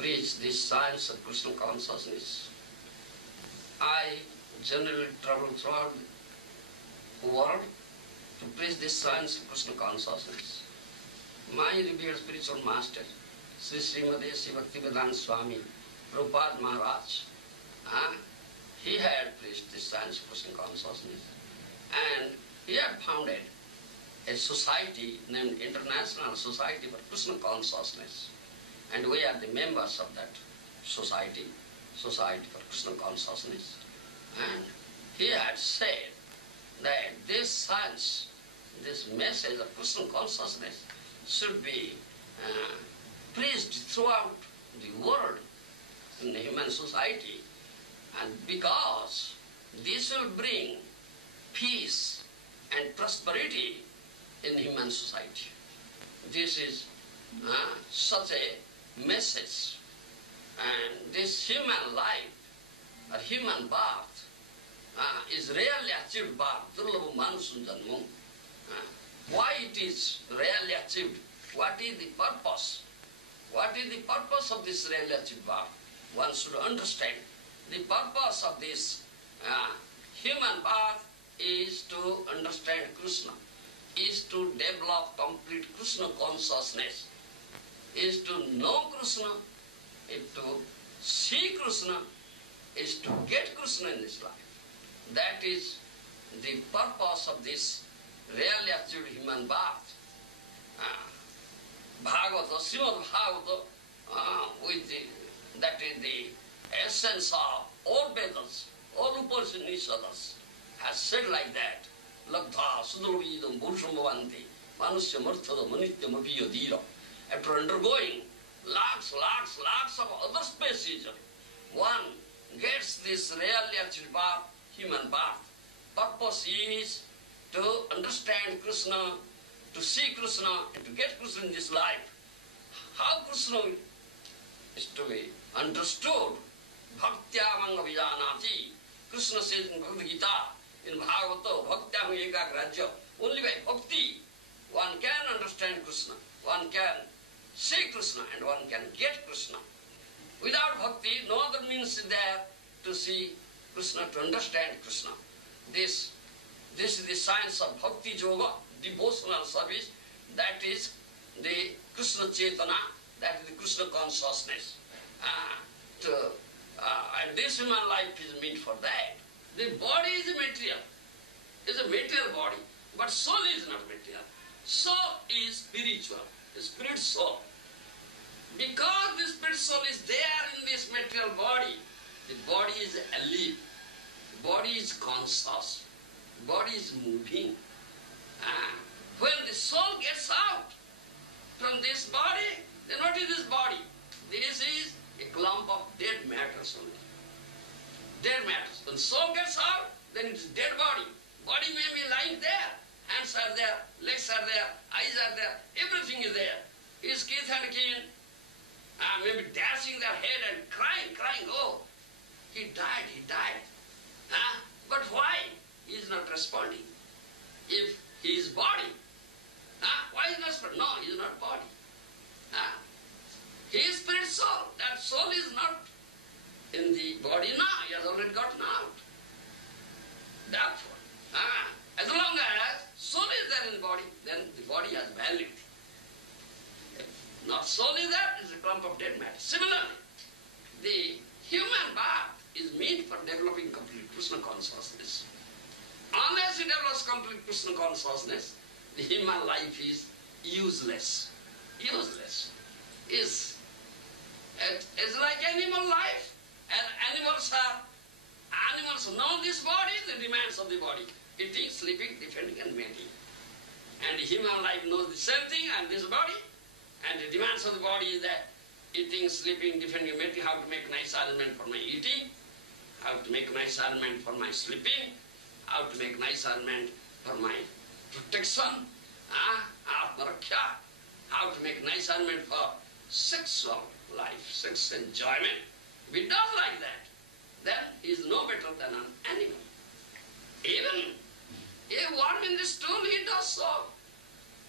preach this science of Krishna consciousness. I generally travel throughout the world to preach this science of Krishna consciousness. My revered spiritual master, Sri Srimati Sri Bhaktivedanta Swami Prabhupada Maharaj, he had preached this science of Krishna consciousness, and he had founded a society named International Society for Krishna Consciousness, and we are the members of that society, Society for Krishna Consciousness. And he had said that this science, this message of Krishna consciousness should be preached throughout the world in the human society, and because this will bring peace and prosperity in human society. This is such a message, and this human life or human birth is rarely achieved birth. Durlabha Manusam Janmam. Why it is rarely achieved? What is the purpose? What is the purpose of this rarely achieved birth? One should understand. The purpose of this human birth is to understand Krishna, is to develop complete Krishna consciousness, is to know Krishna, is to see Krishna, is to get Krishna in this life. That is the purpose of this rarely achieved human birth. Bhagavata, Srimad Bhagavata, that is the essence of all Vedas, all Upanishads, has said like that. Lagdha sudurvidam purusham bhavanti manusya marthada manityam abhiyadira. After undergoing lots of other species, one gets this rarely achieved birth, human birth. Purpose is to understand Krishna, to see Krishna, and to get Krishna in this life. How Krishna is to be understood? Bhaktyamanga vijanati. Krishna says in Bhagavad Gita, in Bhagavata, Bhaktyam ekagrajya. Only by bhakti one can understand Krishna, one can see Krishna, and one can get Krishna. Without bhakti, no other means is there to see Krishna, to understand Krishna. This is the science of bhakti yoga, devotional service. That is the Krishna Chetana, that is the Krishna consciousness. And this human life is meant for that. The body is material, is a material body, but soul is not material. Soul is spiritual, the spirit soul. Because the spirit soul is there in this material body, the body is alive, the body is conscious, the body is moving. When the soul gets out from this body, then what is this body? This is a clump of dead matters only. Dead matters. When soul gets out, then it is dead body. Body may be lying there. Hands are there, legs are there, eyes are there, everything is there. His kids and kin maybe dashing their head and crying, oh, he died. But why? He is not responding. If he is body, why is he not responding? No, he is not body. He is spirit soul. That soul is not in the body now. He has already gotten out. Therefore, as long as soul is there in the body, then the body has value. If not soul is there, it is a clump of dead matter. Similarly, the human birth is meant for developing complete Krishna consciousness. Unless it develops complete Krishna consciousness, the human life is useless. Useless. Is like animal life. And animals know this body, the demands of the body. Eating, sleeping, defending and mating. And the human life knows the same thing and this body. And the demands of the body is that eating, sleeping, defending, mating, how to make nice arrangement for my eating, how to make nice arrangement for my sleeping, how to make nice arrangement for my protection, atmaraksha, how to make nice arrangement for sexual life, sex enjoyment. If he does like that, then he is no better than an animal. Even a worm in the stool, he does so.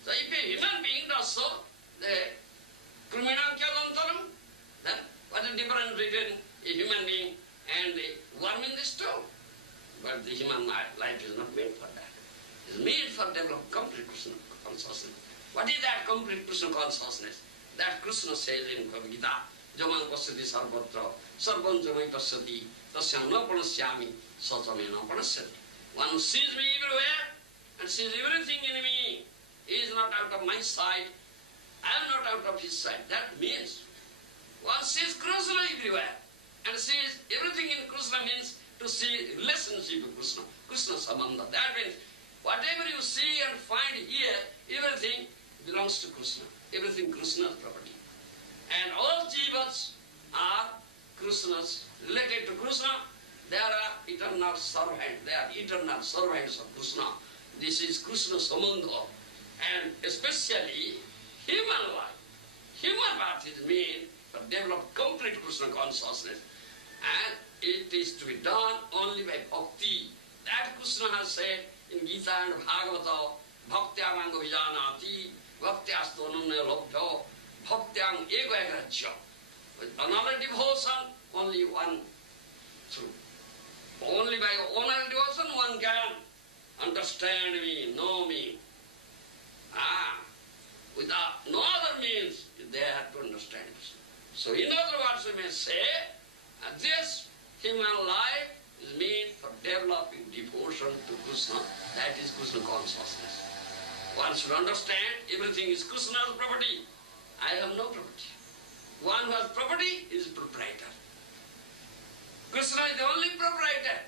So if a human being does so, the kriminam kyadantaram, then What is the difference between a human being and a worm in the stone? But the human life is not made for that. It is made for develop complete Krishna consciousness. What is that complete Krishna consciousness? That Krishna says in Bhagavad Gita, Jaman pasyati sarvatra, sarvam jamai pasyati, tasyam na panasyami, sajame na panasyati. One who sees me everywhere and sees everything in me, he is not out of my sight, I am not out of his sight. That means one sees Krishna everywhere and sees everything in Krishna means to see relationship with Krishna, Krishna Sambandha. That means whatever you see and find here, everything belongs to Krishna. Everything Krishna's property. And all jivas are Krishna's, related to Krishna. They are eternal servants. They are eternal servants of Krishna. This is Krishna Sambandha. And especially human life. Human birth is made to develop complete Krishna consciousness. And it is to be done only by bhakti. That Krishna has said in Gita and Bhagavata, Bhaktyamanga vijanati, Bhaktyastu ananya lobhyo, Bhaktyam ego agrajya. With another devotion, only one truth. Only by another devotion one can understand me, know me. Without no other means, they have to understand Krishna. So in other words, we may say, this human life is made for developing devotion to Krishna. That is Krishna consciousness. One should understand everything is Krishna's property. I have no property. One who has property is proprietor. Krishna is the only proprietor.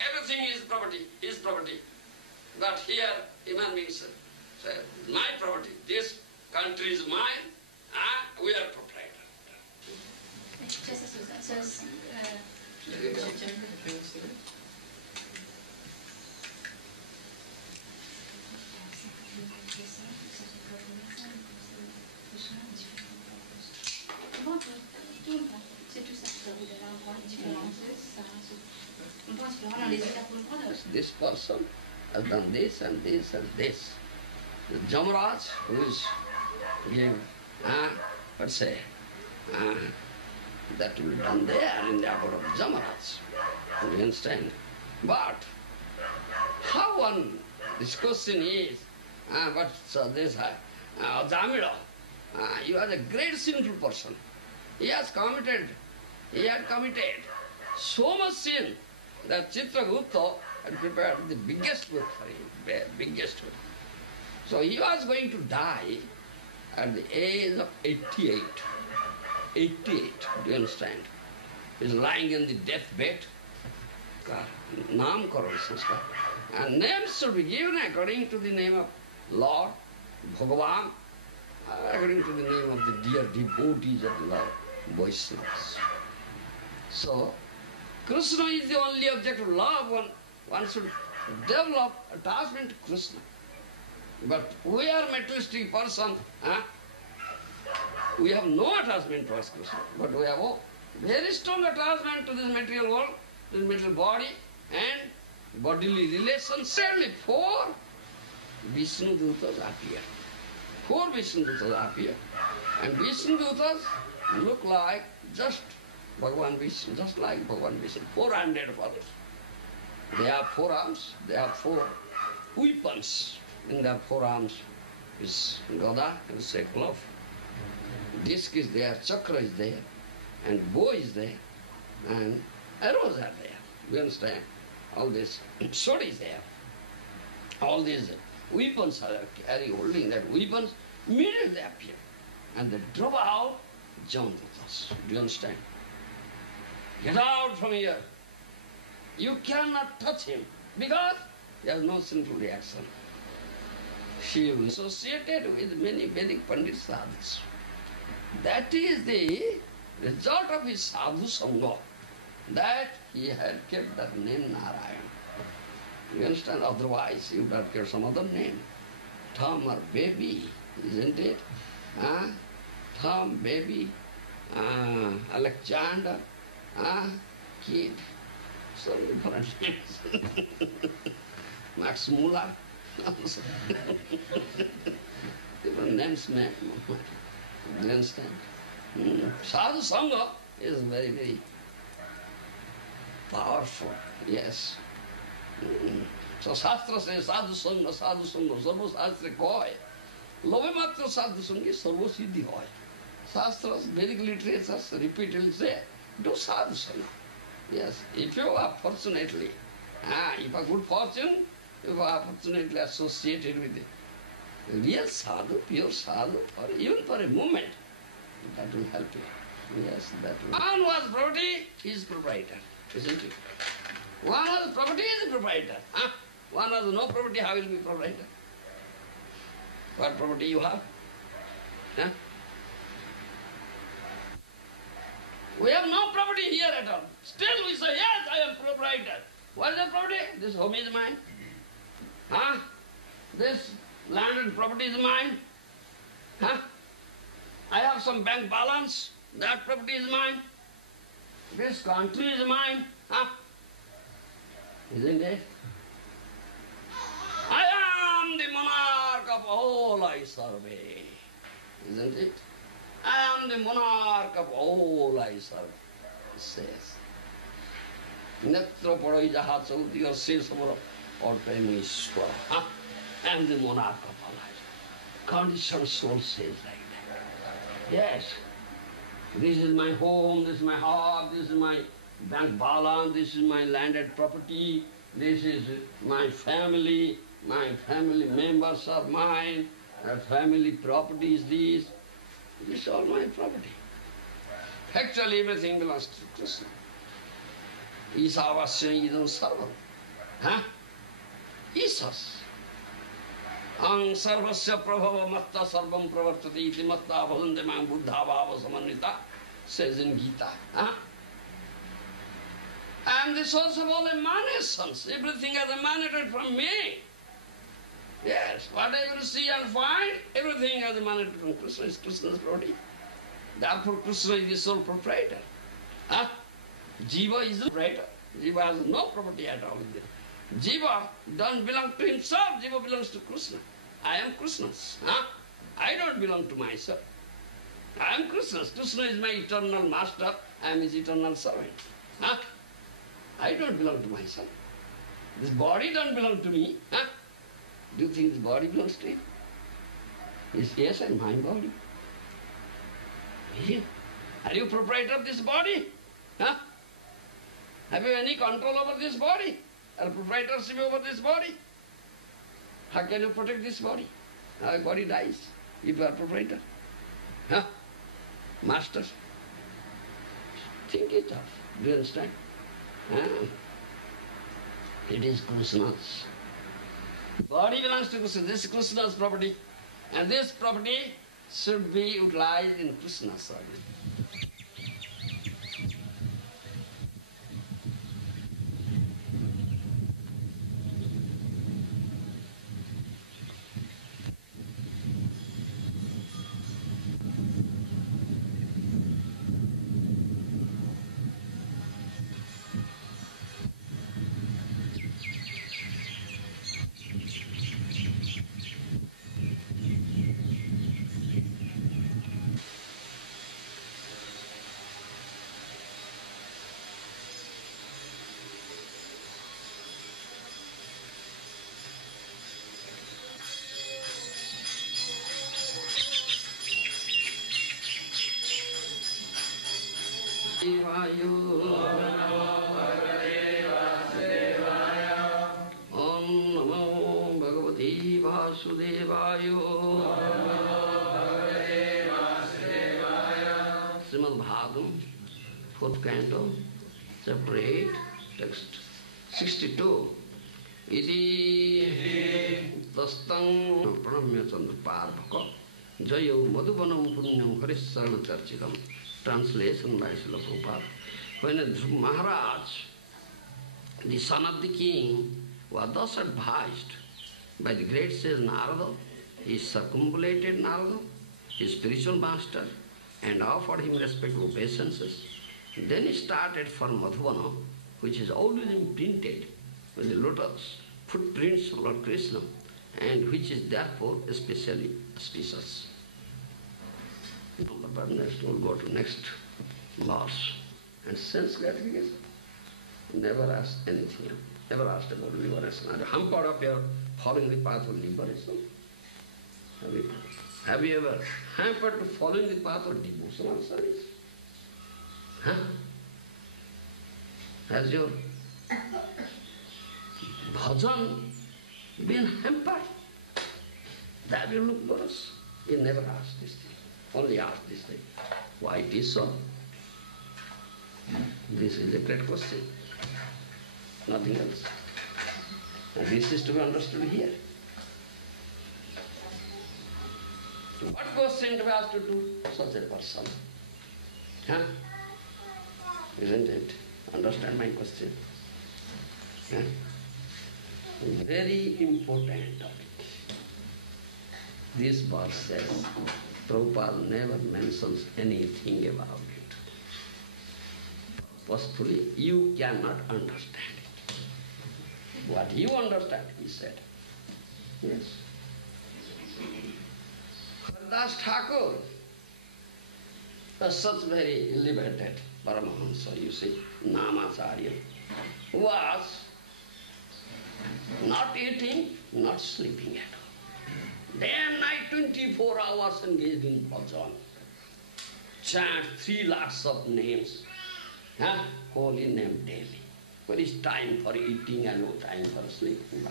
Everything is property, his property. But here, human beings say, my property, this country is mine, we are proprietor. This person has done this and this and this. The Jamaraj, who is giving, let's say, that will be done there in the abode of Jamaraj. You understand? But how one, this question is, this Jamila, you are a great sinful person. He had committed so much sin that Chitragupta had prepared the biggest book for him, biggest book. So he was going to die at the age of 88. 88, do you understand? He is lying in the deathbed. Namkaran sanskar. And names should be given according to the name of Lord, Bhagavan, according to the name of the dear devotees of the Lord, Vaishnavas. So, Krishna is the only object of love. One should develop attachment to Krishna. But we are materialistic person. We have no attachment towards Krishna. But we have a very strong attachment to this material world, this material body, and bodily relations. Certainly 4 Vishnu Dutas appear. 4 Vishnu Dutas appear. And Vishnu Dutas look like just Bhagavan Vishnu, just like Bhagavan Vishnu, 400 followers. They have 4 arms, they have 4 weapons. In their 4 arms is Gada and Seklov. Disc is there, chakra is there, and bow is there, and arrows are there. You understand? All this sword is there. All these weapons are holding that weapons, immediately they appear. And they drove out Jamdutas. Do you understand? Get out from here. You cannot touch him because he has no sinful reaction. She is associated with many Vedic Pandit sadhus. That is the result of his sadhu sangha, that he had kept that name Narayan. You understand? Otherwise he would have kept some other name. Tom or baby, isn't it? Tom, baby, Alexander, kid. So different names. Max Muller. Different names, man. Do you understand? Sadhu Sangha is very, very powerful. Yes. So Shastra says, sadhu sangha, sarva shastra koy. Love matra sadhu sangha, sarva siddhi hoy. Shastras, Vedic literatures repeatedly say, do sadhu sangha. Yes, if you are fortunately, if a good fortune, you are fortunately associated with a real sadhu, pure sadhu, or even for a moment, that will help you. Yes, that will. One who has property, he is proprietor, isn't it? One who has property is a proprietor. Huh? One who has no property, how will be proprietor? What property you have? Huh? We have no property here at all. Still we say, yes, I am proprietor. What is the property? This home is mine. Huh? This land and property is mine. Huh? I have some bank balance. That property is mine. This country is mine. Huh? Isn't it? I am the monarch of all I survey. Isn't it? I am the monarch of all I serve, it says. Netra padai jaha chauti or sesavara or Premeshwara. I am the monarch of all I serve. Conditioned soul says like that. Yes. This is my home, this is my heart, this is my bank balance, this is my landed property, this is my family members are mine, that family property is this. This is all my property. Actually, everything belongs to Krishna. Isavasya idam sarvam. Huh? Isas. Ang sarvasya prabhava matta sarvam pravartati iti matta bhavandemang buddha bhava samanvita, says in Gita. Huh? I am the source of all emanations. Everything has emanated from me. Yes, whatever you see and find, everything has emanated from Krishna. Is Krishna's property. Therefore, Krishna is the sole proprietor. Huh? Jiva is the proprietor. Jiva has no property at all. Jiva doesn't belong to himself. Jiva belongs to Krishna. I am Krishna's. Huh? I don't belong to myself. I am Krishna's. Krishna is my eternal master. I am his eternal servant. Huh? I don't belong to myself. This body doesn't belong to me. Huh? Do you think this body belongs to him? Yes, I'm my body. Are you proprietor of this body? Huh? Have you any control over this body? Or proprietorship over this body? How can you protect this body? Our body dies if you are proprietor. Huh? Master. Think it of. Do you understand? Huh? It is Krishna's. Body belongs to Krishna. This is Krishna's property. And this property should be utilized in Krishna's service. Srimad Bhagavatam, 4th canto, chapter 8, text 62. Iti tastam pranamya chandra parvaka jayo madhubanam punyam harisarana charchitam. Translation by Srila Prabhupada. When Dhruv Maharaj, the son of the king, was thus advised by the great sage Narada, he circumambulated Narada, his spiritual master, and offered him respectful obeisances. Then he started for Madhuvana, which is always imprinted with the lotus footprints of Lord Krishna, and which is therefore especially auspicious. Next, we'll go to next loss and sense gratification. Never asked anything else. Never asked about liberation. Are you hampered up here following the path of liberation? Have you ever hampered to following the path of devotional service? Huh? Has your bhajan been hampered? That will look worse. You never asked this thing. Only asked this thing. Why it is so? This is a great question. Nothing else. And this is to be understood here. What question to be asked to such a person? Huh? Isn't it? Understand my question? Huh? Very important topic. This verse says, Prabhupada never mentions anything about it. Purposefully, you cannot understand it. What you understand, he said. Yes. Das Thakur, such very elevated Paramahamsa, you see, Namacharya, was not eating, not sleeping at all. Day and night, 24 hours engaged in bhajan. Chant 3 lakhs of names, holy name daily. There is time for eating and no time for sleeping.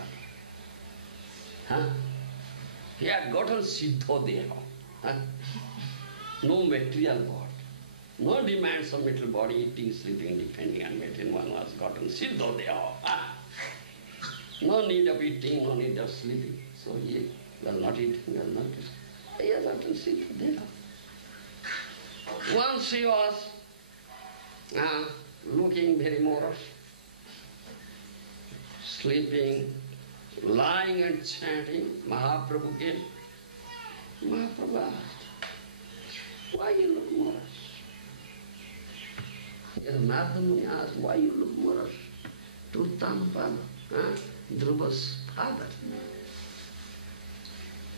He had gotten Siddho Deha, no material body, no demands of material body, eating, sleeping, depending on material. One was gotten Siddho Deha. No need of eating, no need of sleeping. So he will not eat, he will not eat. He has gotten Siddho Deha. Once he was looking very morose, sleeping, lying and chanting. Mahaprabhu came. Mahaprabhu asked, why you look morose? Narada Muni asked, why you look morose? To Tamapada, Dhruva's father.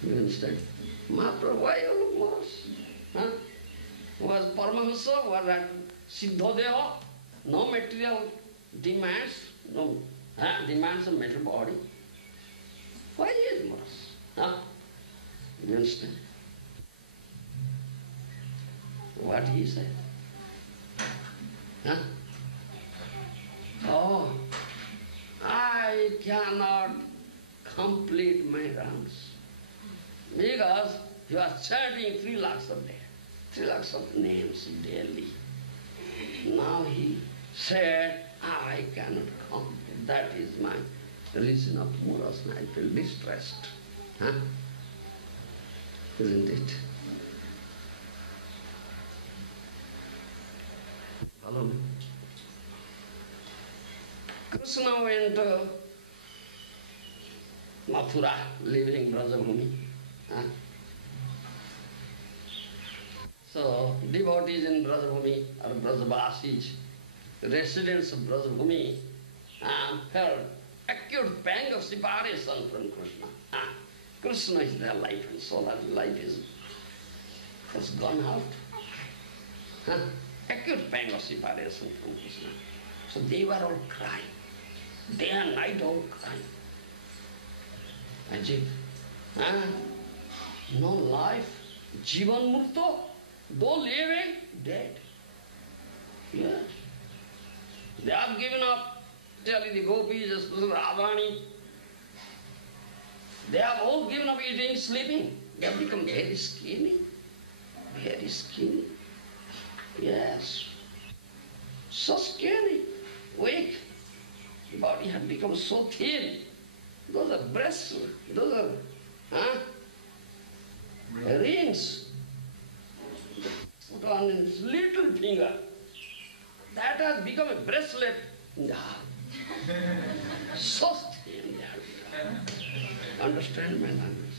You understand? Mahaprabhu, why you look morose? Was Paramahamsa, was at Siddhodeha, no material demands, no demands of material body. Why is morose? You understand? What he said? Oh, I cannot complete my rounds because you are chanting 3 lakhs of day, 3 lakhs of names daily. Now he said, I cannot complete. That is my reason of morose. I feel distressed. Isn't it? Follow me. Krishna went to Mathura, living Brajabhumi. So devotees in Brajabhumi or Brajavasis, residents of Brajabhumi, felt acute pang of separation from Krishna. Krishna is their life and soul, and life has gone out. Acute pang of separation from Krishna. So they were all crying. Day and night all crying. Ajit, no life, Jivan Murto, though living, dead. Yes. They have given up, telling the gopis, especially Radharani. They have all given up eating, sleeping. They have become very skinny. Very skinny. Yes. So skinny, weak. The body had become so thin. Those are breasts, those are rings put on his little finger. That has become a bracelet. So thin. Understand my language?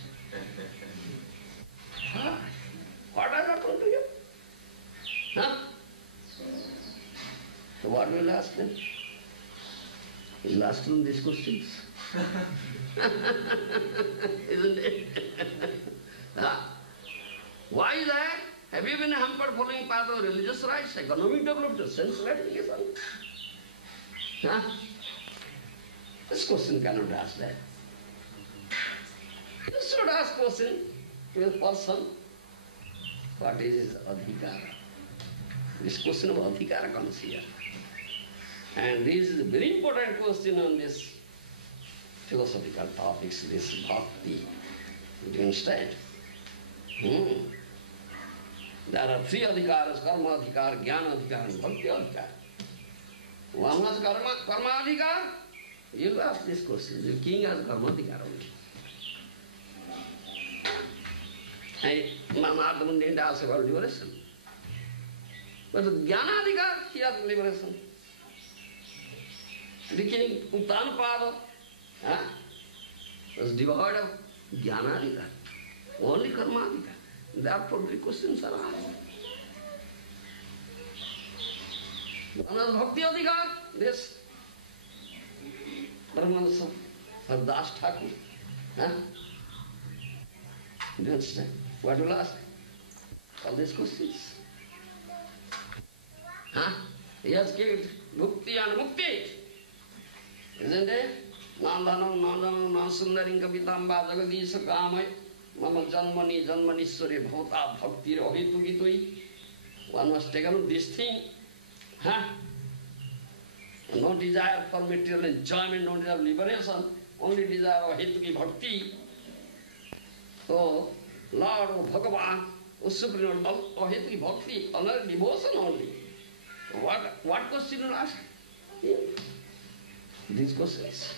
What has happened to you? So what will ask them? He'll ask them these questions. Isn't it? Why is that? Have you been hampered following path of religious rights, economic development, sense gratification? Huh? This question cannot ask that. You should ask question to a person, what is his adhikara? This question of adhikara comes here. And this is a very important question on this philosophical topics, this bhakti. Do you understand? There are three adhikaras, karma adhikar, jnana adhikar, and bhakti adhikar. One has karma adhikar. You ask this question. The king has karma adhikar only. Narada Muni didn't ask about liberation. But the jnana adhikar, he has liberation. The king Uttanapada was devoid of jnana adhikar, only karma adhikar. Therefore, the questions are asked. One has bhakti adhikar, this Brahmanasa or Das Thakur. Do you understand? What will ask? All these questions. He has given bhukti and mukti. Isn't it? Nandanam, nandanam, nasundarim kapitamba jagadisha kamai. Mama janmani janmanishwari bhauta bhakti rahitu gitui. One was taken of this thing. No desire for material enjoyment, no desire of liberation, only desire of hetuki bhakti. So, Lord, O Bhagavan, O Supreme Lord, O hetuki bhakti, another devotion only. What question will ask? These questions.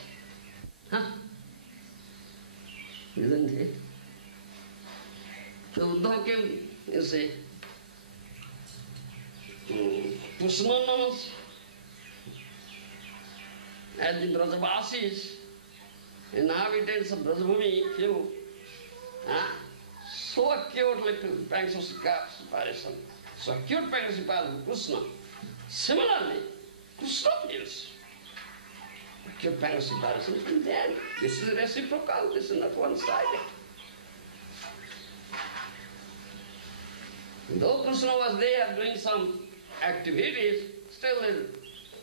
Isn't it? So Uddhava came and said, Pushmanas, as the Brajavasis, inhabitants of Brajabhumi, few, so acutely pangs of separation, so acute pangs of separation of Krishna. Similarly, Krishna feels acute pangs of separation, and then this is reciprocal, this is not one-sided. Though Krishna was there doing some activities, still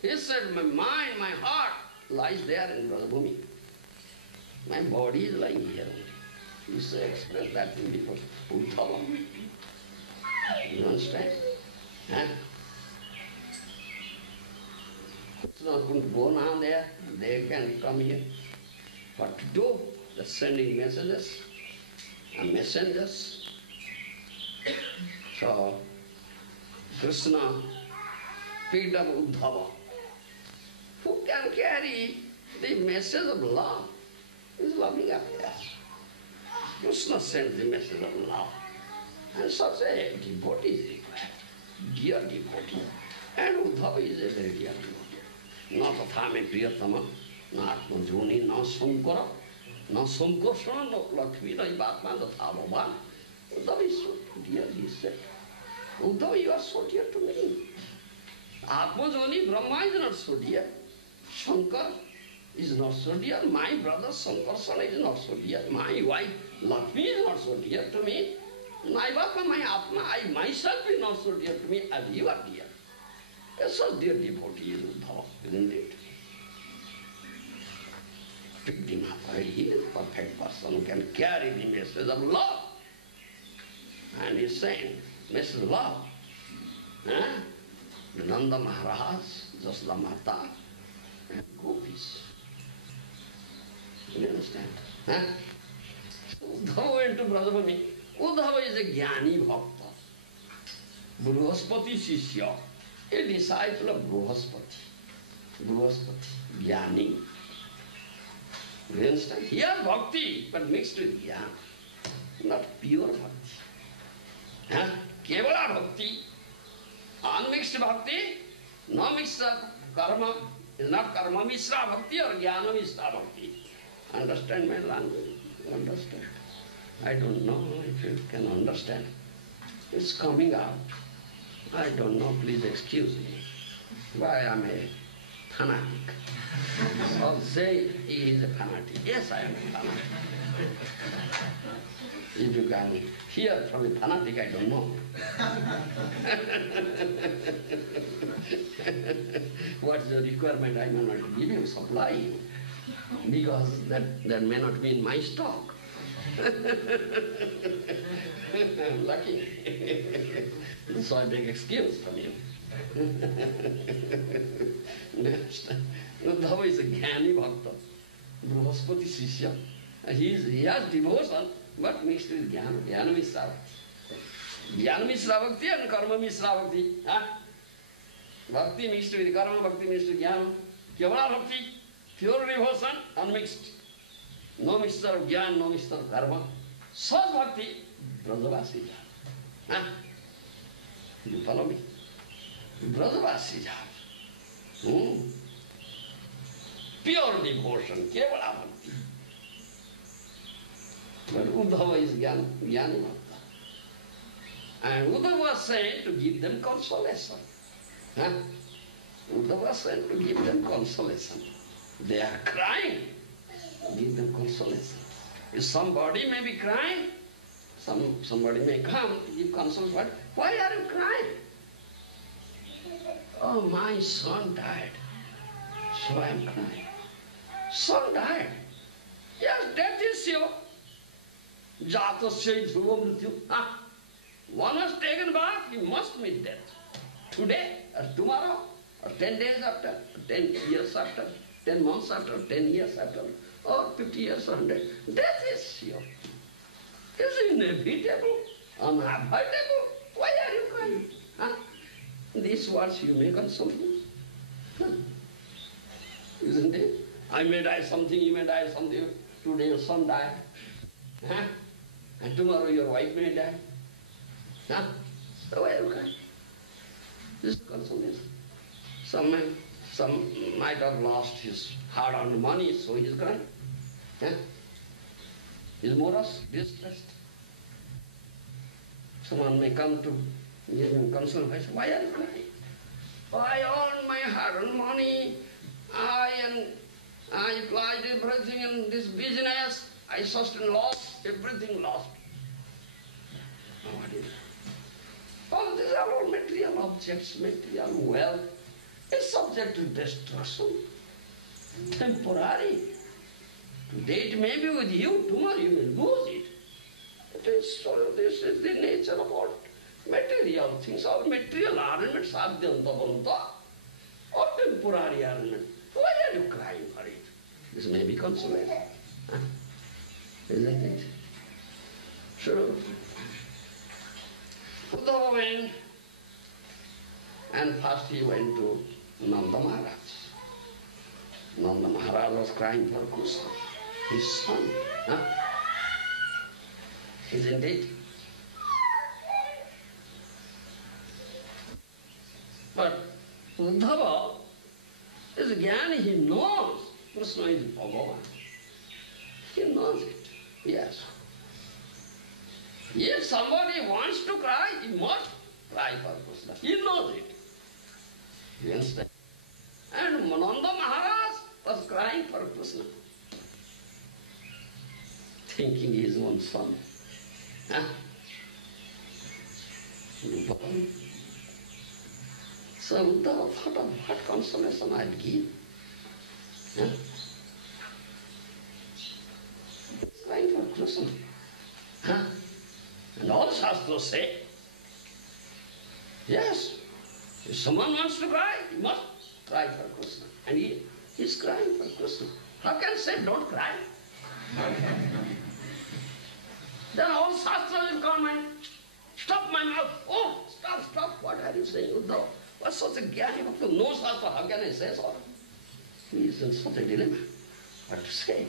he said, my mind, my heart lies there in Brajabhumi. My body is lying here only. He used to express that thing before Udhava. You understand? Krishna couldn't go now there, they can come here. What to do? Just sending messages and messengers. So, Krishna picked up Udhava. Who can carry the message of love? He's loving affairs. Krishna sent the message of love. And such a devotee is required, dear devotee. And Udhava is a very dear devotee. Na tathame priyatama, na atmajoni, na sankara, na sankarsana, na lakshmi, na ivatma, tatha bhavan. Udhava is so dear, he said. Udhava, you are so dear to me. Atmajoni, Brahma is not so dear. Shankar is not so dear. My brother Sankarsana is not so dear. My wife Lakshmi is not so dear to me. Naivaka, my Atma, I myself is not so dear to me as you are dear. A such dear devotee is Udhava, isn't it? Picked him up. He is a perfect person who can carry the message of love. And he is saying, message of love. Nanda Maharaj, Jasla Mata, and gopis. You understand? Udhava went to Brajabhumi. Udhava is a Jnani Bhakta. Bruhaspati Shishya, a disciple of Bruhaspati. Bruhaspati, Jnani. You understand? He has bhakti, but mixed with jnana. Not pure bhakti. Kevala bhakti. Unmixed bhakti, no mixed karma, is not karma mishra bhakti or jnana mishra bhakti. Understand my language? Understand? I don't know if you can understand. It's coming out. I don't know, please excuse me. Why I am a fanatic. Or say he is a fanatic. Yes, I am a fanatic. If you can hear from a fanatic, I don't know. What is the requirement? I may not give you, supply you, because that may not be in my stock. I'm lucky. So I take excuse from you. Next, Udhava is a Jnani Bhakta, Brihaspati Shishya. He has devotion, but mixed with Jnana. Jnana Mishra. Jnana Mishra Bhakti and Karma Mishra Bhakti. Bhakti mixed with Karma, Bhakti mixed with Jnana. Kevala Bhakti, pure devotion, unmixed. No mixture of Jnana, no mixture of Karma. Such Bhakti, Brajavasi Jnana. You follow me? Brajavasi Jnana. Pure devotion, Kevala Bhakti. But Udhava is Jnani Bhakta. And Udhava was sent to give them consolation. Udhava was sent to give them consolation. They are crying. Give them consolation. If somebody may be crying, somebody may come to give consolation. But why are you crying? Oh, my son died, so I am crying. Son died. Yes, death is sure. Jatasya dhruva mrityu. One is taken back, he must meet death. Today, or tomorrow, or 10 days after, or 10 years after, 10 months after, 10 years after, or 50 years or 100. Death is sure. It's inevitable, unavoidable. Why are you crying? These words you may console me. Isn't it? I may die something, you may die something. Today your son died. And tomorrow your wife may die. So why are you crying? This is consolation. Some might have lost his hard-earned money, so he is crying. His morals distressed. Someone may come to give him consolation. Why are you crying? I earned my hard-earned money. I applied everything in this business. I sustained loss, everything lost. What is it? All these are all material objects, material wealth. Is subject to destruction. Temporary. Today it may be with you, tomorrow you will lose it. This is the nature of all material things. All material ornaments are or temporary ornament. Why are you crying for it? This may be consolation. Isn't it? So, Udhava went, and first he went to Nanda Maharaj. Nanda Maharaj was crying for Krishna, his son. Isn't it? But Udhava is Jnani, he knows Krishna is Bhagavan. He knows it, yes. If somebody wants to cry, he must cry for Krishna. He knows it. You understand? And Nanda Maharaj was crying for Krishna, thinking his own son. So Uddhava thought of what consolation I'll give. He's crying for Krishna. And all Shastras say, yes, if someone wants to cry, he must cry for Krishna. And he's crying for Krishna. How can I say don't cry? Then all Shastras will come and stop my mouth. Oh, stop. What are you saying, Uddhava? What's such a Jnani Bhakta? No Shastra, how can I say so? He is in such a dilemma. What to say?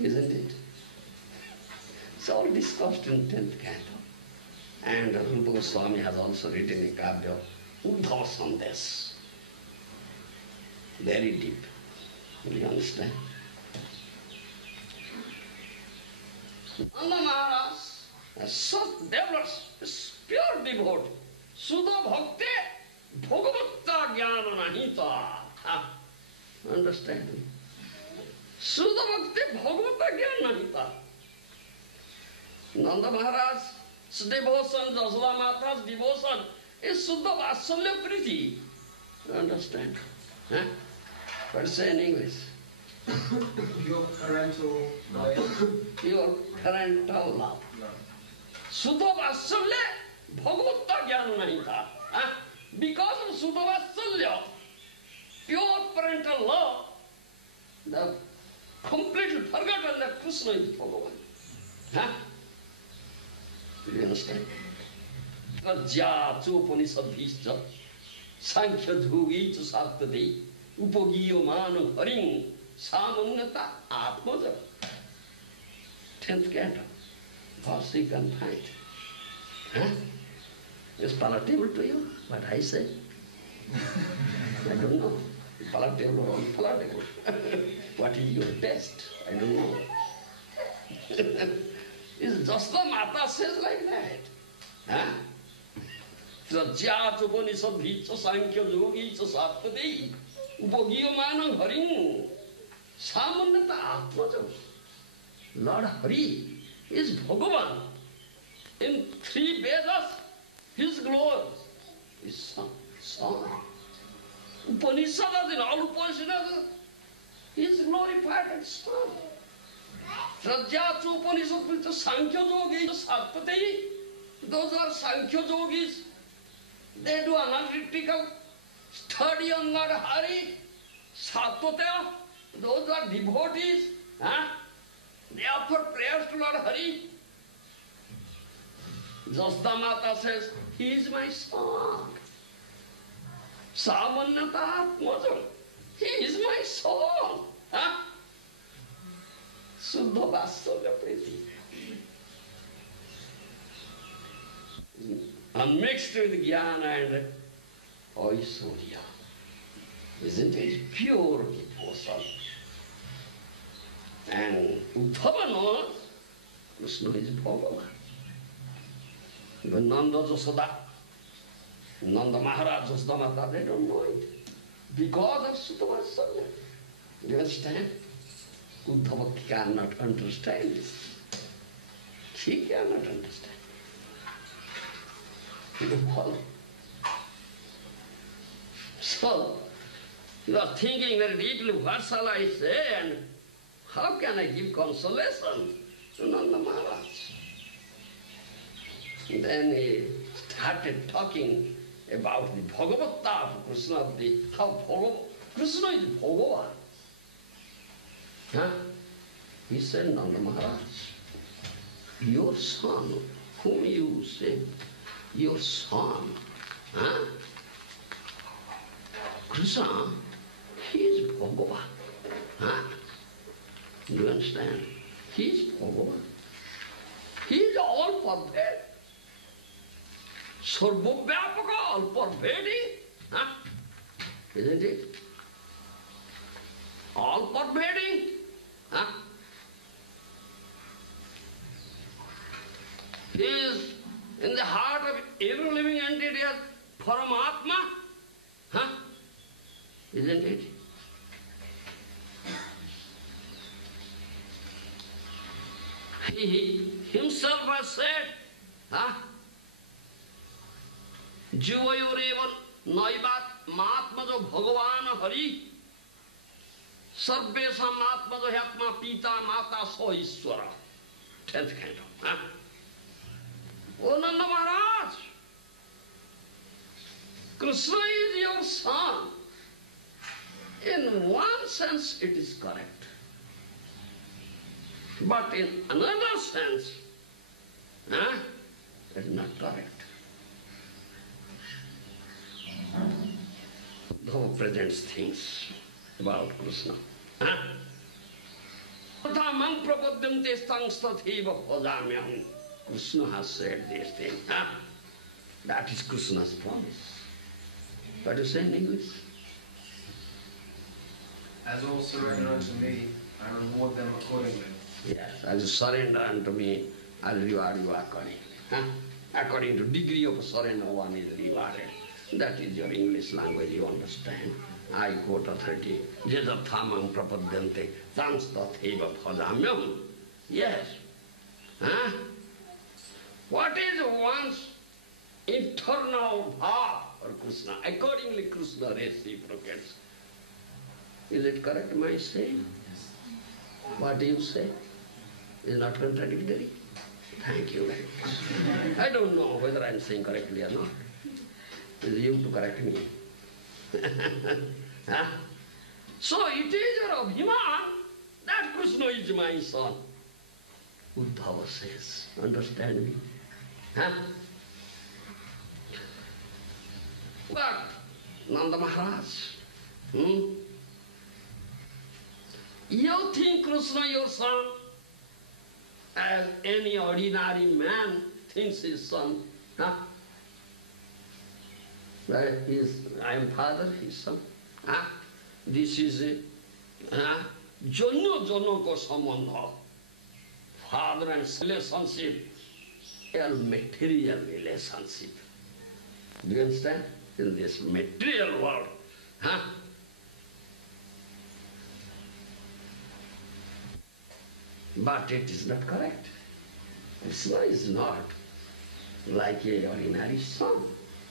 Isn't it? It's all discussed in 10th canto. And Rupa Goswami has also written a kavya, Udhav Sandesh. Very deep. Do you understand? Nanda Maharaj has such develops this pure devotee. Sudha bhakti bhagavatta jnana nahita. Understand? शुद्ध भक्ति भगवत ज्ञान नहीं था. Nanda Maharaj's devotion, Jashoda Mata's devotion is Shuddha Vatsalya Priti. You understand? Huh? What say in English? Your parental love. Your parental love. Shuddha Vatsalya Bhagavata Jnana nahi tha. Because of Shuddha Vatsalya, pure parental love, they completely forgotten that Krishna is Bhagavan. Huh? You understand? Jya Chopanishabhischa Sankhya Dhogi Chasaptati Upagiyo Manu Haring Samannata Atmaja. 10th canto, verse 6 and 5. Huh? Is palatable to you what I say? I don't know. Palatable or unpalatable. What is your taste? I don't know. It's just the Mata says like that. Huh? Jya Chopanishabhischa Sankhya Dhogi Chasaptati Upagiyo Manu Haring Samannata Atmaja. Lord Hari is Bhagavan. In 3 Vedas, his glory is son. Upanishads, in all Upanishads, he is glorified as son. Rajyacha Upanishad with the Sankhya Yogis, Satpati, those are Sankhya Yogis. They do analytical study on Lord Hari. Satpatya, those are devotees. Huh? They offer prayers to Lord Hari. Jashoda Mata says, he is my son. Samannata Atmaja. He is my son. Huh? Shuddha Vatsalya Priti. Unmixed with Jnana and Aishwarya. Isn't it pure devotion? And Uddhava knows Krishna is Bhagavan. Even Nanda Jashoda, Nanda Maharaj, Jashoda Mata, they don't know it. Because of Shuddha Vatsalya. Do you understand? Uddhava cannot understand this. He cannot understand. You follow? So, you are thinking very deeply, what shall I say and how can I give consolation to Nanda Maharaj? Then he started talking about the Bhagavata of Krishna, how Krishna is Bhagavan. Huh? He said, Nanda Maharaj, your son, whom you say, your son, huh? Krishna, he is Bhagavan. Huh? Do you understand? He is Bhagavan. He is all perfect. Sarvabhyapaka, all pervading. Huh? Isn't it? All pervading. Huh? He is in the heart of every living entity as Paramatma. Huh? Isn't it? He himself has said, huh? Jivayorevan naivat matmajo bhagavan hari sarvesam matmajo hyatma pita mata so Ishvara. 10th canto. Huh? O Nanda Maharaj, Krishna is your son. In one sense it is correct. But in another sense, it is not correct. Though presents things about Krishna. Krishna has said this thing. That is Krishna's promise. What do you say in English? As all surrender unto me, I reward them accordingly. Yes, as you surrender unto me, I will reward you accordingly. According to degree of surrender, one is rewarded. That is your English language, you understand. I quote authority. Jajathamam prapadyante tamstatheva bhajamyam. Yes. Huh? What is one's internal bhav for Krishna? Accordingly, Krishna reciprocates. Is it correct, my saying? What do you say? Is not contradictory? Thank you very much. I don't know whether I am saying correctly or not. It is you to correct me. Huh? So it is your abhiman that Krishna is my son. Udhava says, understand me? Huh? But Nanda Maharaj, you think Krishna your son as any ordinary man thinks his son? Huh? Right? I am father, his son. Huh? This is Jono ko sambandha. Father and son relationship, a material relationship. Do you understand? In this material world. Huh? But it is not correct. Krishna is not like a ordinary son.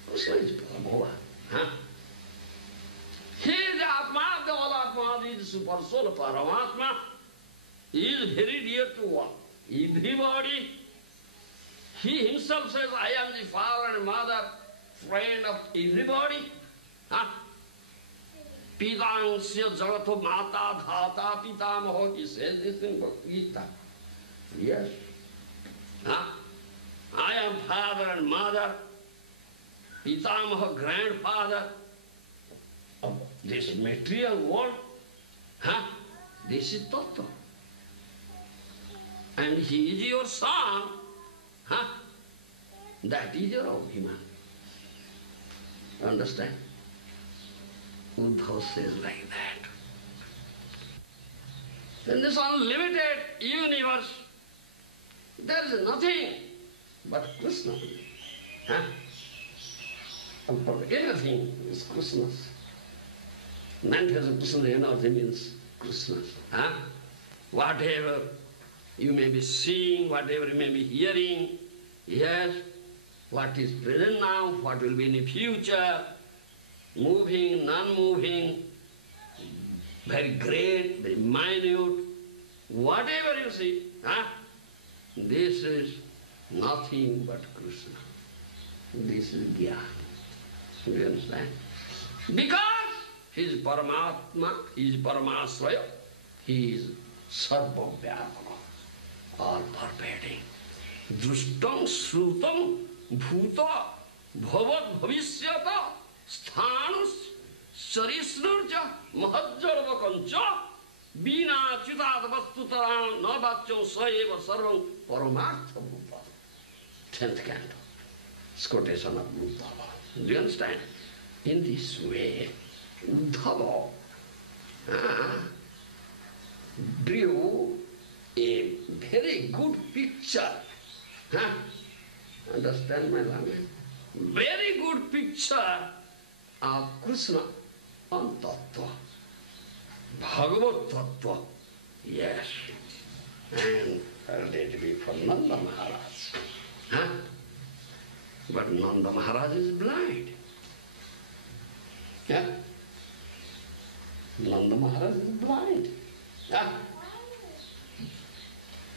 Krishna is Prabhuva. Huh? He is Atma, the all Atma, is super soul of Paramatma. He is very dear to everybody. He himself says, I am the father and mother, friend of everybody. Huh? Pidansya jagato mata dhata pitamaho. He says this in Bhagavad Gita. Yes. Huh? I am father and mother, pitamaha, grandfather of this material world. Huh? This is Tattva. And he is your son. Huh? That is your abhiman. Understand? Udhava says like that. In this unlimited universe, there is nothing but Krishna. Huh? Everything is Krishna's. Mantra of Krishna energy means Krishna's. Huh? Whatever you may be seeing, whatever you may be hearing, yes, what is present now, what will be in the future, moving, non-moving, very great, very minute, whatever you see, huh? This is nothing but Krishna. This is Gyan. Do you understand? Because he is Paramatma, he is Paramasraya, he is Sarva Vyapaka, all pervading. Drustam Srutam Bhuta Bhavat Bhavishyata Sthanus Sarisnurja Mahajjalavakancha Bina Chitata Vastutaram Nabacham Saeva Sarvam Paramartha Bhuta. 10th canto. It's quotation of Udhava. Do you understand? In this way, Udhava drew a very good picture. Huh? Understand my language? Very good picture of Krishna on Tattva. Bhagavad Tattva. Yes. And let it be for Nanda Maharaj. Huh? But Nanda Maharaj is blind. Yeah? Nanda Maharaj is blind. Yeah?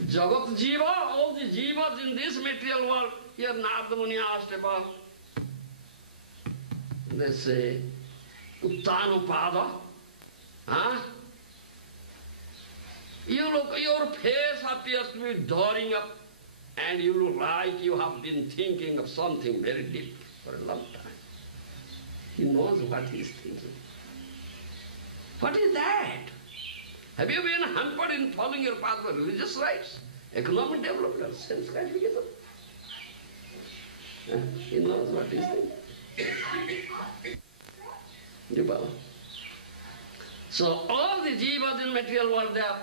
Jagat Jiva, all the Jivas in this material world, here Narada Muni asked about, they say, Uttanupada. Huh? You look, your face appears to be drawing up, and you look like you have been thinking of something very deep for a long time. He knows what he is thinking. What is that? Have you been hampered in following your path for religious rights, economic development, sense gratification? He knows what he is thinking. You follow? So all the jivas in material world, they are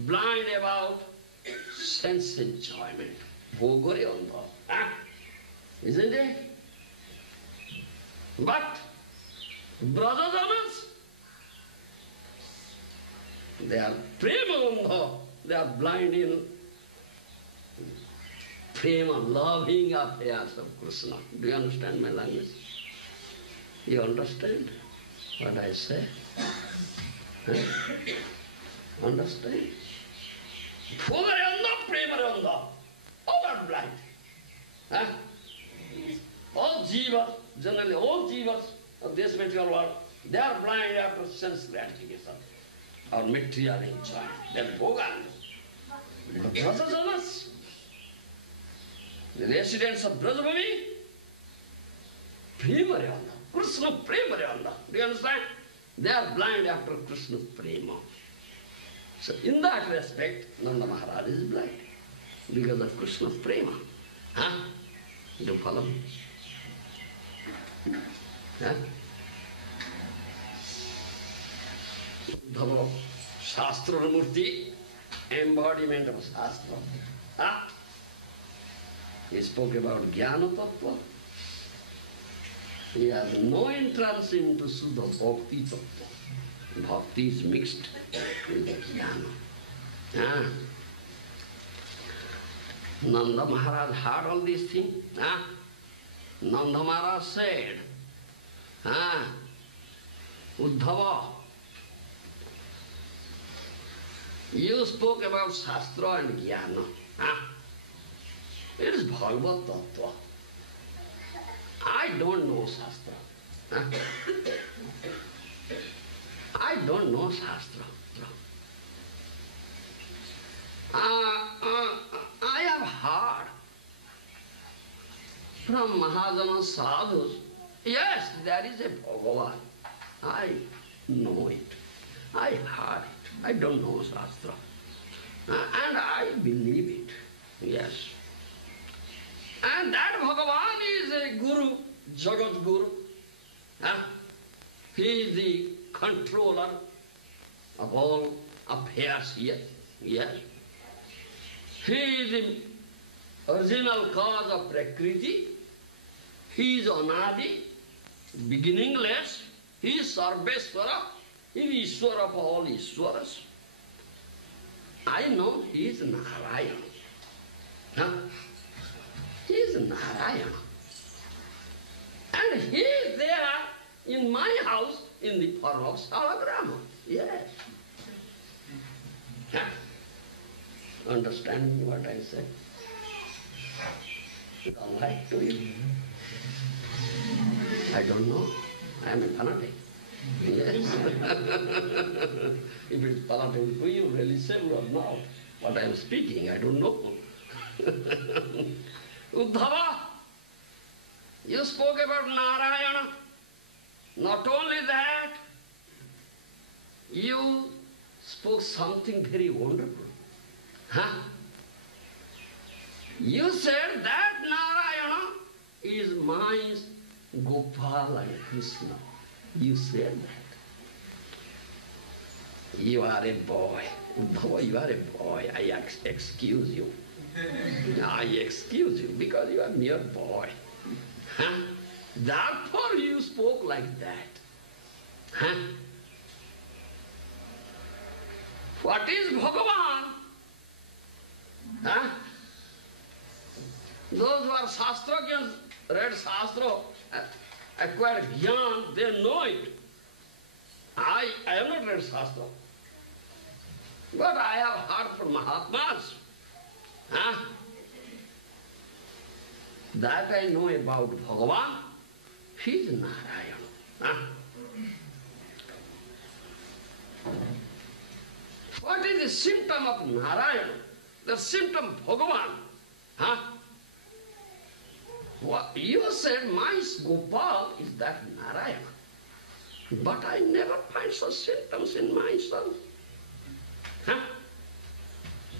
blind about sense enjoyment. Bhogore anta. Isn't it? But Brajajanas, They are prema, they are blind in prema, loving affairs of Krishna. Do you understand my language? You understand what I say? Huh? Understand? Bhogaranda, premaranda, all are blind. Huh? All jivas, generally all jivas of this material world, they are blind after sense gratification or material enjoyment. They are bhogaranda. But Brajajanas, the residents of Brajabhumi, premaranda, Krishna premaranda. Do you understand? They are blind after Krishna's prema. So in that respect, Nanda Maharaj is blind because of Krishna's prema. Huh? Do you follow me? Huh? Uddhava, Shastra Murti, embodiment of Shastra. Huh? He spoke about Jnana Tattva. He has no entrance into Suddha Bhakti Tattva. Bhakti is mixed with Jnana. Ah. Nanda Maharaj heard all these things. Ah. Nanda Maharaj said, Uddhava, you spoke about Shastra and Jnana. It is Bhagavad Tattva. I don't know Shastra. I don't know Shastra. I have heard from Mahajana sadhus, yes, there is a Bhagavan. I know it. I heard it. I don't know Shastra. And I believe it. Yes. And that Bhagavan is a Guru, Jagat Guru. He is the controller of all affairs here. Yes. He is the original cause of Prakriti. He is Anadi, beginningless. He is Sarveswara. He is Ishwara of all Ishwaras. I know he is Narayana. He is Narayana. And he is there in my house in the form of Salagrama. Yes. Understanding what I said? Don't like to you. I don't know. I am a fanatic. Yes. If it's palatable to you, realisable or not, what I am speaking, I don't know. Uddhava, you spoke about Narayana. Not only that, you spoke something very wonderful. You said that Narayana is my Gopal and Krishna. You said that. You are a boy. Uddhava, you are a boy. I excuse you. I excuse you because you are mere boy. Therefore you spoke like that. What is Bhagavan? Those who are Shastrajans, read Shastra, acquired Jnana, they know it. I have not read Shastra. But I have heard from Mahatmas. That I know about Bhagavan. He is Narayana. What is the symptom of Narayana? The symptom of Bhagavan. What you said my Gopal is that Narayana. But I never find such symptoms in myself.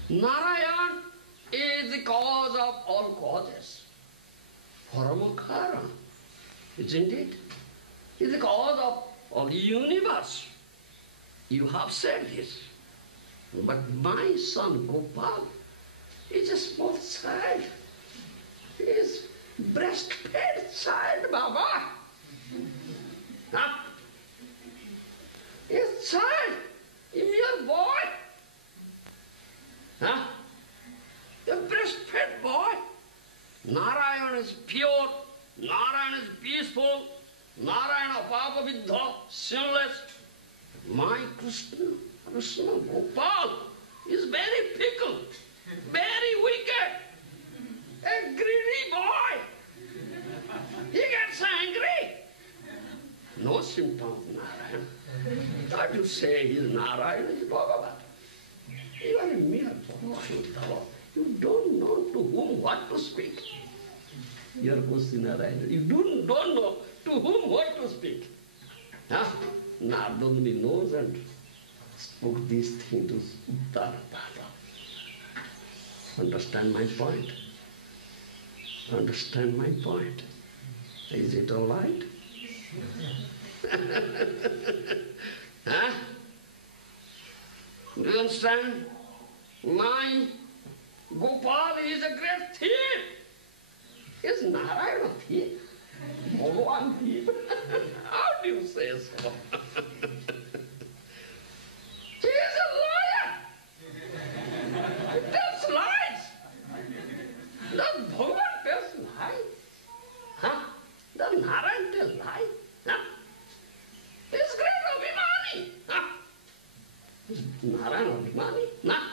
Narayana is the cause of all causes. Paramakara, isn't it? Is the cause of all the universe. You have said this. But my son Gopal is a small child. He is breastfed child, Baba. He is child. a mere boy. Huh? A breastfed boy. Narayana is pure, Narayana is peaceful, Narayana Papaviddha, sinless. My Krishna Gopal is very fickle, very wicked, a greedy boy. He gets angry. No symptom of Narayana. What you say is Narayana is Bhagavan. You are a mere boy. You don't know to whom what to speak. Your question arises. You don't know to whom what to speak. Huh? Narada Muni knows and spoke these things to Uttara. Understand my point? Understand my point? Is it all right? Huh? Do you understand? My Gopal is a great thief. Is Narayana a thief? Bhagavan thief? How do you say so? He is a liar. He tells lies. Does Bhagavan tell lies? Huh? Does Narayana tell lies? Huh? He is great Abhimani. Huh? Is Narayana Abhimani? Nah.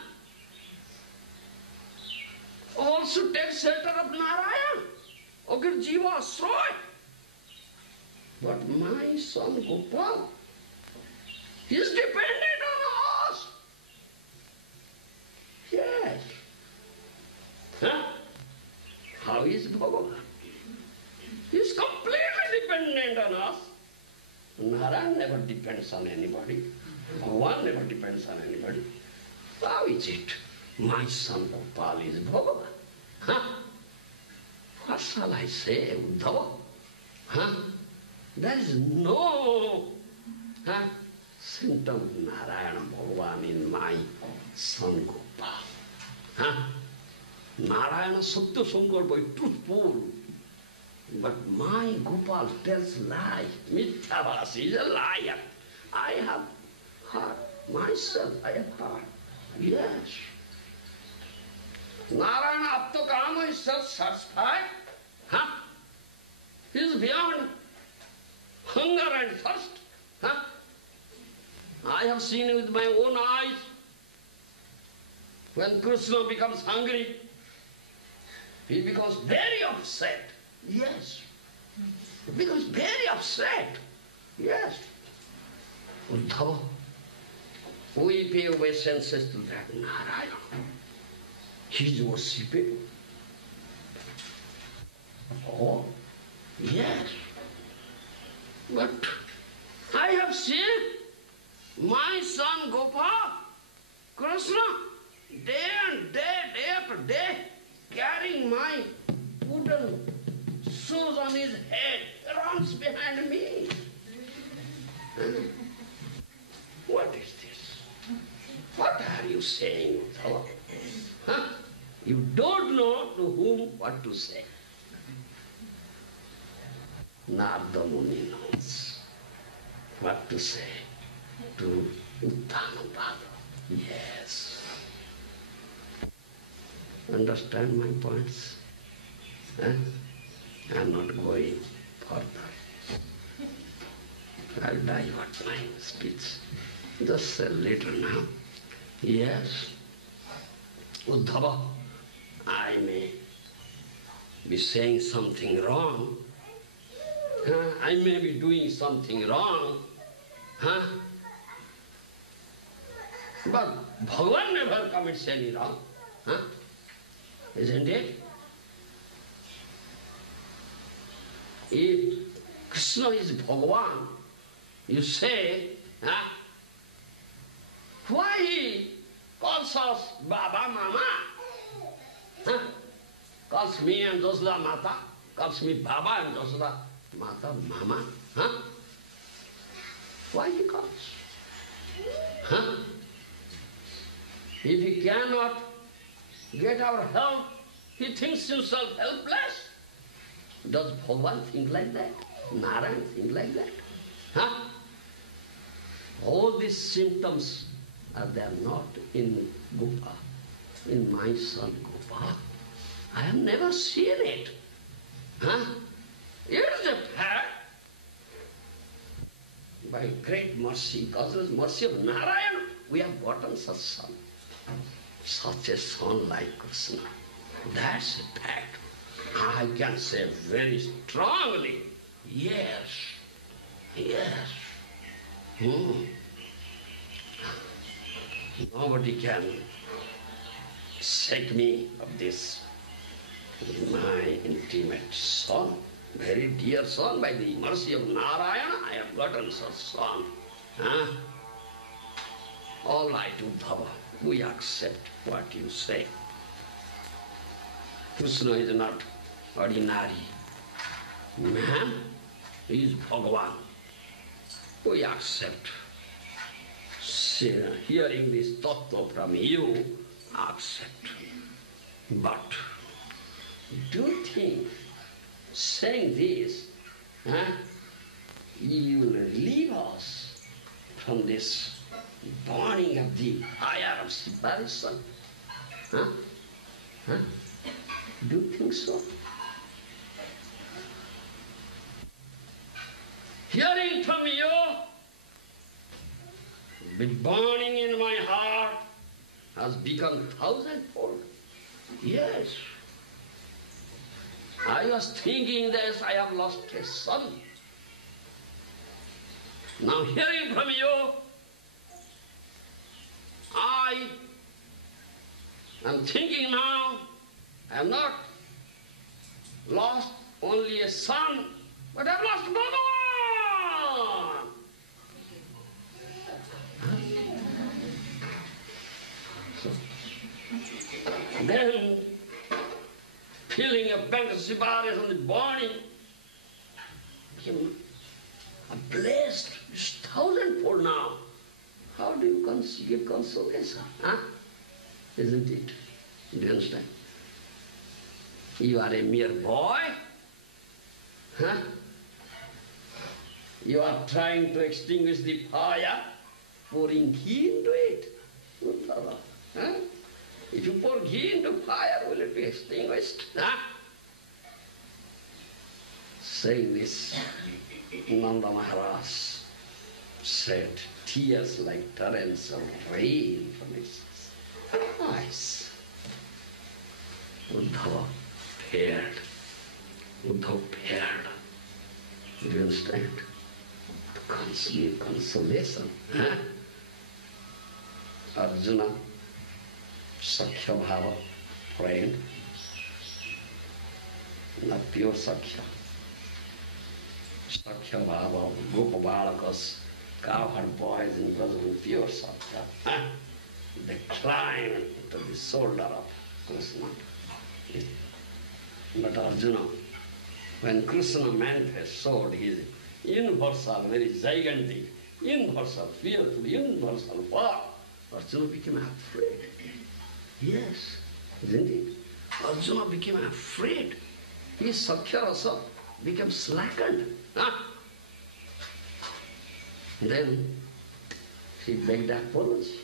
Also take shelter of Narayana, or get Jiva Asroy. But my son Gopal, he is dependent on us. Yes. Huh? How is Bhagavan? He is completely dependent on us. Narayana never depends on anybody. Bhagavan never depends on anybody. How is it? My son Gopal is Bhagavan. Huh? What shall I say, Uddhava? Huh? There is no symptom of Narayana Bhagavan in my son Gopal. Huh? Narayana Satya Sankalpa is truthful. But my Gopal tells lie. Mithyavasi is a liar. I have heard myself, I have heard. Yes. Narayana Aptakama is self-satisfied. Huh? He is beyond hunger and thirst. Huh? I have seen with my own eyes when Krishna becomes hungry, he becomes very upset. Yes. He becomes very upset. Yes. Uddhava, we pay obeisances to that Narayana. He is worshipping. Oh, yes. But I have seen my son Gopal, Krishna, day and day, day after day, carrying my wooden shoes on his head, runs behind me. What is this? What are you saying, Uddhava? Huh? You don't know to whom what to say. Narada Muni knows what to say to Uttanapada. Yes. Understand my points? Huh? I am not going further. I'll divert my speech just a little now. Yes. Uddhava, I may be saying something wrong. I may be doing something wrong. Huh? But Bhagavan never commits any wrong. Huh? Isn't it? If Krishna is Bhagavan, you say, huh? Why he calls us Baba, Mama? Huh? Calls me and Jashoda Mata, calls me Baba and Jashoda Mata, Mama. Huh? Why he calls? Huh? If he cannot get our help, he thinks himself helpless. Does Bhagavan think like that? Narayan think like that? Huh? All these symptoms they are not in Gopa, in my son Gopa. I have never seen it. Huh? It is a fact. By great mercy, because of the mercy of Narayana, we have gotten such son. Such a son like Krishna. That's a fact. I can say very strongly, yes, yes. Nobody can shake me of this. My intimate son, very dear son, by the mercy of Narayana, I have gotten such son. Huh? All right, Uddhava, we accept what you say. Krishna is not ordinary man, he is Bhagavan. We accept. Hearing this tattva from you, accept. But do you think saying this, you will relieve us from this burning of the fire of separation? Do you think so? Hearing from you, the burning in my heart has become thousandfold. Yes. I was thinking this, I have lost a son. Now hearing from you, I am thinking now, I have not lost only a son, but I have lost Bhagavan. So, then, feeling a bank separation on the body, became a blessed, thousandfold now. How do you give consolation? Isn't it? Do you understand? You are a mere boy. You are trying to extinguish the fire, pouring ghee into it. If you pour ghee into fire, will it be extinguished? Saying this, Nanda Maharaj said, tears like torrents of rain from his eyes. Uddhava paired. Uddhava paired. Do you understand? Consolation. Arjuna, Sakhya Bhava, friend. Not pure Sakhya. Sakhya Bhava, Gopa Balakas, cowherd boys in Braj, pure Sakhya. They climb to the shoulder of Krishna. But Arjuna, when Krishna manifests, showed his universal, very gigantic, universal, fearful, universal power, Arjuna became afraid. Yes, isn't it? Arjuna became afraid. His Sakhya rasa became slackened. Then he begged apology.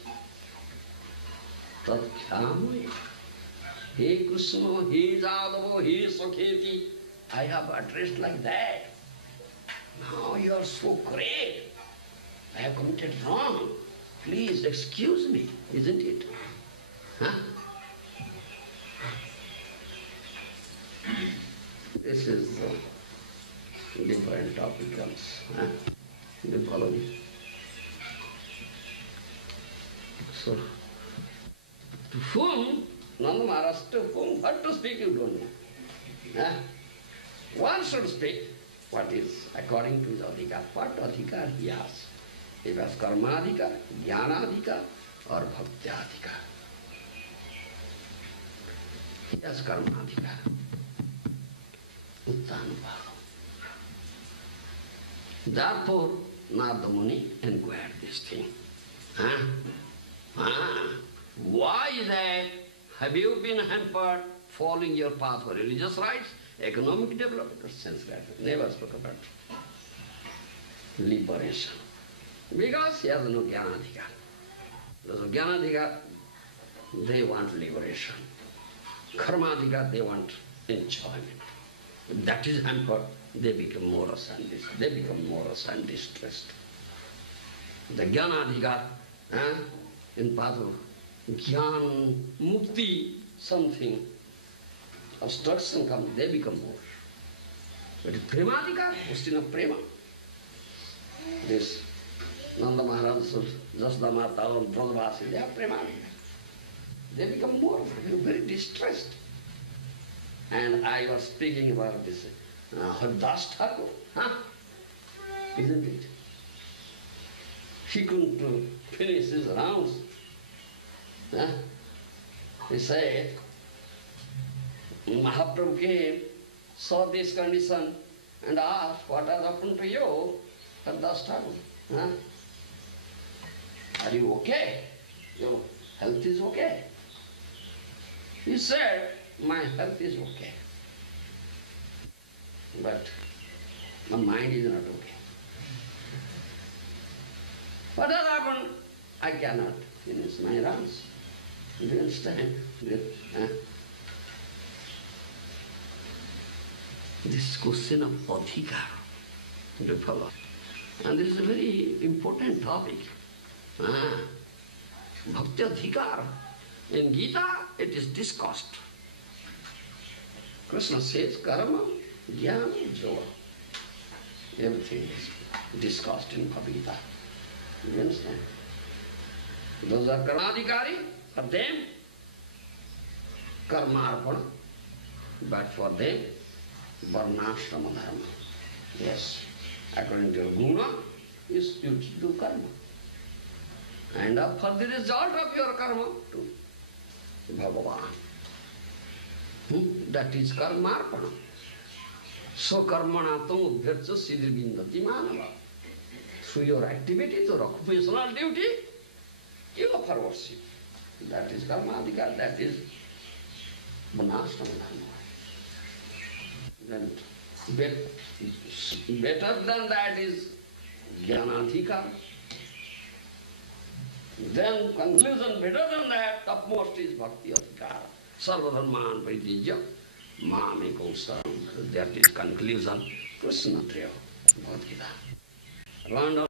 Tat khyamaya. He Krishna, he Jadava, he Sakheti. I have addressed like that. Now you are so great. I have committed wrong. Please excuse me, isn't it? This is different topicals. You follow me? So, to whom, Nanda Maharaj, to whom, what to speak you don't know. One should speak what is according to his adhikar. What adhikar he has. If he has karmadhikar, jnanadhikar, or bhaktyadhikar. He has karmadhikar. Uttanubhava. Therefore, Narada Muni inquired this thing. Why is that? Have you been hampered following your path for religious rights, economic development, or sense gratification? Never spoke about liberation. Because he has no jnanadhikar. Those of Jnanadhikar, they want liberation. Karmadhikar, they want enjoyment. If that is hampered, they become morose and distressed. The Jnanadhikar, in path of Jnana, Mukti, something, obstruction comes, they become more. But Premadhikar, question of Prema. This Nanda Maharaj, Jasda Mata, and Brajavasi, they are Premadhikar. They become more very distressed. And I was speaking about this Haridas Thakur, isn't it? He couldn't finish his rounds. He said, Mahaprabhu came, saw this condition, and asked, what has happened to you, Haridas Thakur? Are you okay? Your health is okay? He said, my health is okay, but my mind is not okay. What has happened? I cannot finish my rounds. Do you understand? This question of adhikar to follow. And this is a very important topic. Bhakti adhikar. In Gita, it is discussed. Krishna says karma, jnana, yoga. Everything is discussed in Gita. You understand? Those are karmadhikari, for them, karmarpana, but for them, varnashrama dharma. Yes, according to your guna, you do karma. And for the result of your karma, to Bhagavan. That is karmarpana. So karmana tam ubhyarcha siddhivindati manava. Through your activity, through occupational duty, you offer worship. That is karmadhikar, that is vanashrama dharma. Then better than that is jnanadhikar. Then conclusion better than that, topmost is bhakti adhikara. Sarvadharman paritijya mameko saram. That is conclusion. Krishna Triya Bhagavad Gita.